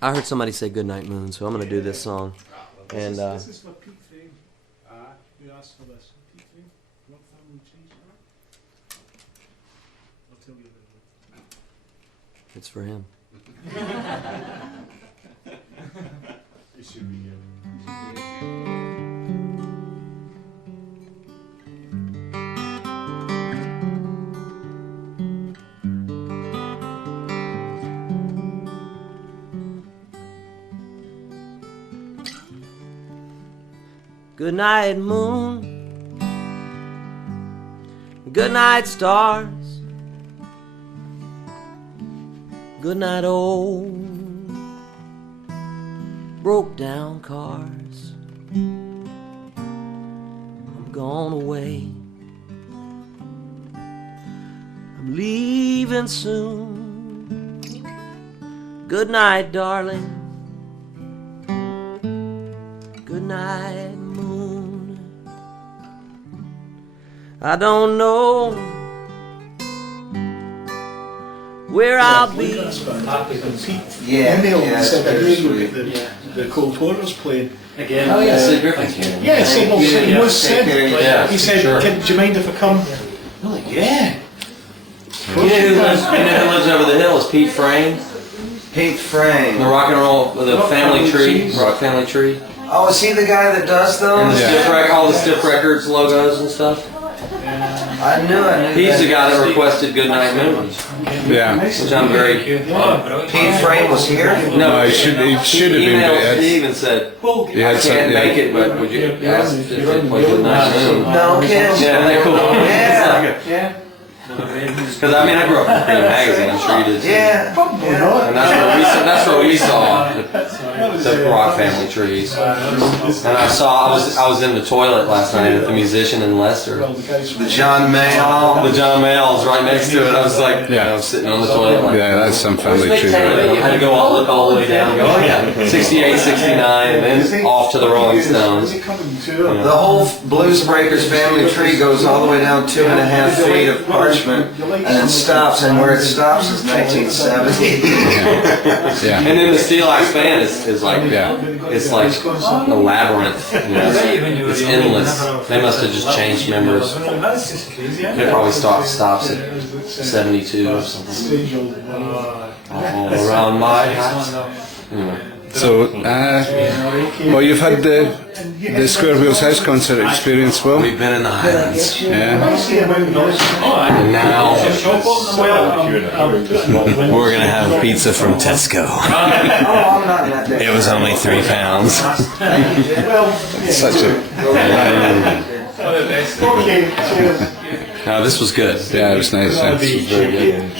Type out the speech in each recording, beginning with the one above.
I heard somebody say "Goodnight Moon," so I'm gonna do this song. And this is for Pete Frame. Who asked for this? Pete Frame, Rock Family Trees. I'll tell you about it. it's for him. It should be. Good night, moon. Good night, stars. Good night, old broke down cars. I'm gone away. I'm leaving soon. Good night, darling. Good night, moon. I don't know where I'll be. Yeah, emailed said a day ago that the Cole Porter's playing. Again. Oh yeah, Sid Griffin's here. Yeah, Sid was said. He said, sure. do you mind if I come? I'm like, yeah. You know who lives over the hill is Pete Frame. Pete Frame. The rock and roll, the family tree, rock family tree. Oh, is he the guy that does And the those? all the Stiff Records logos and stuff. I knew. He's the guy that requested Goodnight Moon, Yeah. which I'm very. Pete Frame was here? No, he should have been. Emailed, he even said, He I had some, can't make it, but would you ask if they play Goodnight Moon? No kidding. Yeah, isn't that cool? Yeah. Because I mean, I grew up in Cream Magazine. I'm sure you did too. Yeah. And that's where we saw the rock family trees. And I was in the toilet last night at the Musician in Leicester. The John Mayall. The John Mayall is right next to it. I was like, Yeah. I was sitting on the toilet. Like, Yeah, that's some family tree. I had to go look all the way down and go, oh yeah, 68, 69, and then off to the Rolling Stones. The whole Blues Breakers family tree goes all the way down 2.5 feet of parchment and then stops, and where it stops is 1970. Yeah. And then the Steel Axe Band is like, Yeah. it's like a labyrinth. You know, it's endless. They must have just changed members. It probably stops at 72 or something. All around my house. Anyway. So, well, you've had the Square Wheels House concert experience, Will? We've been in the Highlands. Yeah. And now we're going to have pizza from Tesco. Oh, I'm not in that day. It was only £3. Such a. No, this was good. Yeah, it was nice. Yeah. Very good.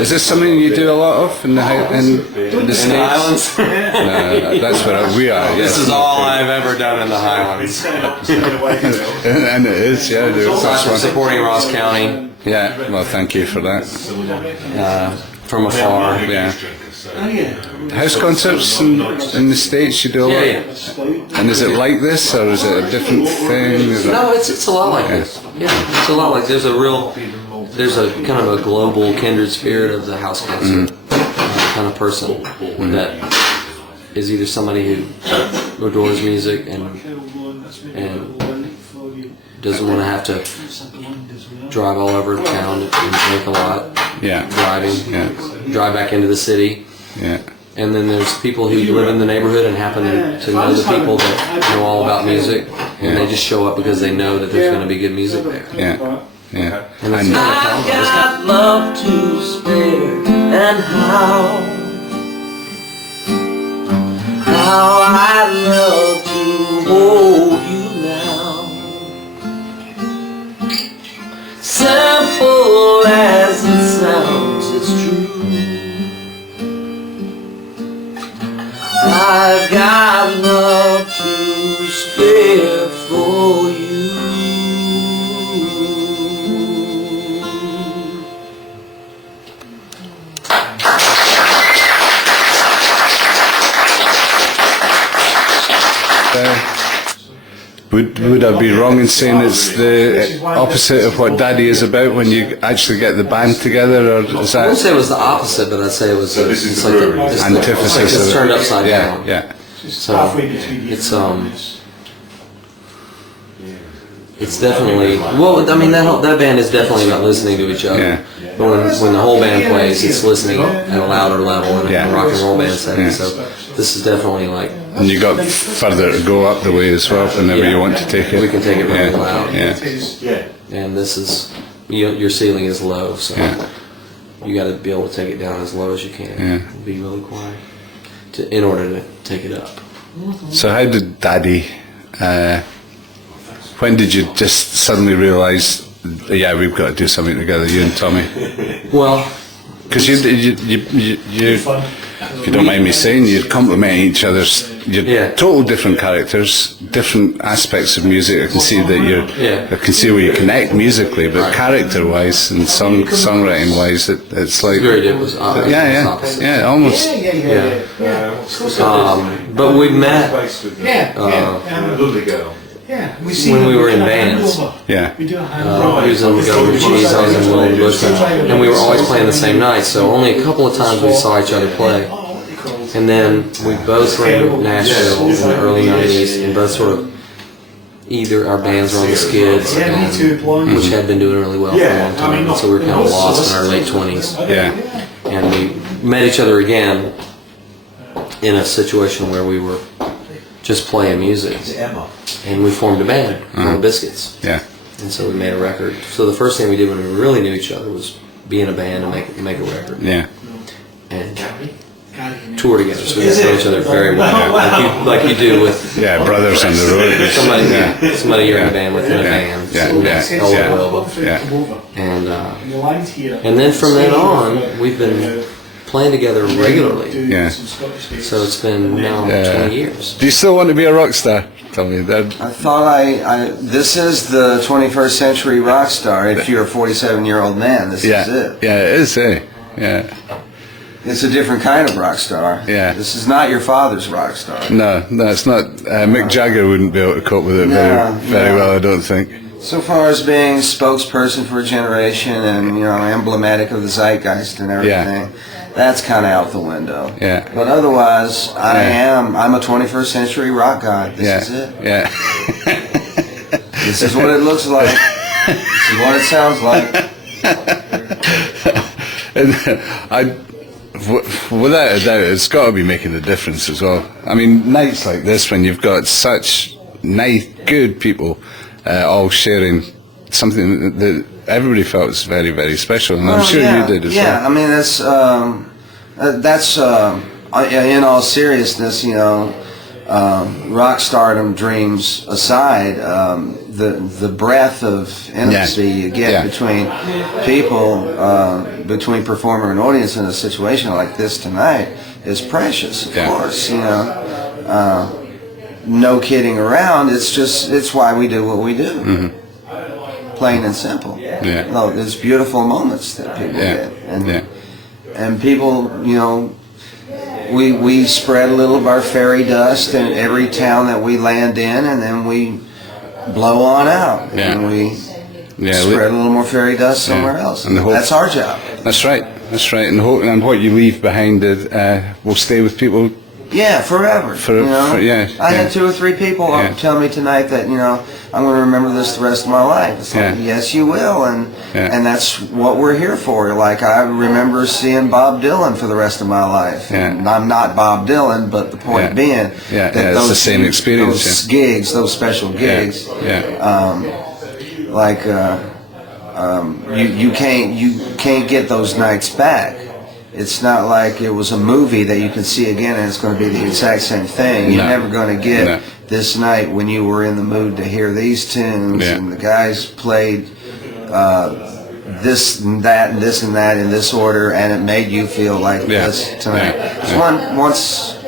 Is this something you do a lot of in the In the States? Highlands? No, that's where we are. This Yes. is all I've ever done in the Highlands. And it is. Yeah. Aside from supporting Ross County Yeah. Well, thank you for that. from afar. Yeah. House concerts in the States you do a lot? Yeah. And is it like this, or is it a different thing? Is it... No, it's a lot like this. Yeah, it's a lot like there's a kind of a global kindred spirit of the house concert kind of person that is either somebody who adores music and doesn't want to have to drive all over town and drink a lot. Yeah. Drive back into the city. Yeah. And then there's people who live in the neighborhood and happen to know the people that know all about music, and they just show up because they know that there's going to be good music there. Yeah. Yeah. And that's And I got love to spare, and how I love to hold you now. Simple as it sounds, it's true. I've got love to spare for you. Would I be wrong in saying it's the opposite of what Daddy is about when you actually get the band together, or is I wouldn't that say it was the opposite, but I'd say it was it's like antithesis? it's of it? turned upside down. Yeah. So it's definitely, well, I mean, that band is definitely about listening to each other. Yeah. But when the whole band plays, it's listening at a louder level in Yeah. a rock and roll band setting. Yeah. So this is definitely like, And you got further to go up the way as well whenever Yeah. you want to take it. We can take it really loud. Yeah. and this is, your ceiling is low, so you got to be able to take it down as low as you can. Yeah. Be really quiet in order to take it up. So how did Daddy? When did you just suddenly realise? Yeah, we've got to do something together, you and Tommy. Well, Because you, if you don't mind me saying, you complement each other's. You're total different characters, different aspects of music. I can see that I can see where you connect musically, but character-wise and songwriting-wise, it's like very different. almost. But we met when we were in bands. Yeah. He was in Government Cheese, I was in Will and Bush, and we were always playing the same night, so only a couple of times we saw each other play. And then we both ran to Nashville in the early 90s, and both sort of, either our bands were on the skids, which had been doing really well for a long time, so we were kind of lost in our late 20s. Yeah. And we met each other again in a situation where we were just playing music, and we formed a band called the Biscuits. Yeah. And so we made a record. So the first thing we did when we really knew each other was be in a band and make a record. Yeah. And tour together, so we got to know each other very well, like you do with brothers on the road. somebody you're in a band with in a band. And then from then on, we've been playing together regularly. Yeah. So it's been now 20 years. Do you still want to be a rock star? Tell me that. I thought this is the 21st century rock star. If you're a 47-year-old man, this is it. Yeah, it is, eh? Yeah. It's a different kind of rock star. Yeah. This is not your father's rock star. No, it's not. Mick Jagger wouldn't be able to cope with it very well, I don't think. So far as being spokesperson for a generation and, emblematic of the zeitgeist and everything, that's kind of out the window. Yeah. But otherwise, I'm a 21st century rock guy. This is it. Yeah. This is what it looks like. This is what it sounds like. Without a doubt, it's got to be making a difference as well. I mean, nights like this when you've got such nice, good people all sharing something that everybody felt was very, very special, and I'm sure you did as well. Yeah, I mean, that's in all seriousness, rock stardom dreams aside, the breadth of intimacy you get between people, between performer and audience in a situation like this tonight is precious, of course, no kidding around. It's why we do what we do. Plain and simple. No, there's beautiful moments that people get, and people, we spread a little of our fairy dust in every town that we land in, and then we blow on out, and we spread a little more fairy dust somewhere else. And that's our job. That's right. And what you leave behind will stay with people. Yeah, forever. I had 2 or 3 people tell me tonight that I'm going to remember this the rest of my life. It's like, yes, you will, and that's what we're here for. Like, I remember seeing Bob Dylan for the rest of my life. And I'm not Bob Dylan, but the point being that it's the same experience. Those gigs, those special gigs, you can't get those nights back. It's not like it was a movie that you can see again and it's going to be the exact same thing. You're never going to get this night when you were in the mood to hear these tunes and the guys played this and that and this and that in this order, and it made you feel like this tonight. It's once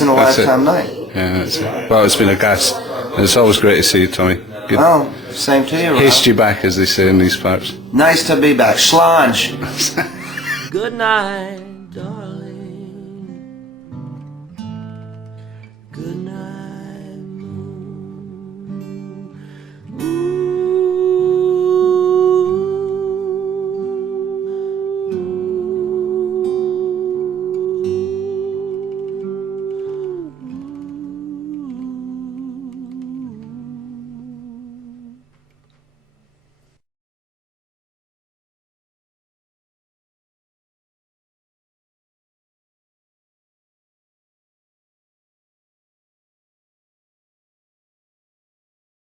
in a lifetime night. Yeah, that's it. Well, it's been a gas. It's always great to see you, Tommy. Good. Oh, same to you. Haste you back, as they say in these parts. Nice to be back. Schlange. Good night.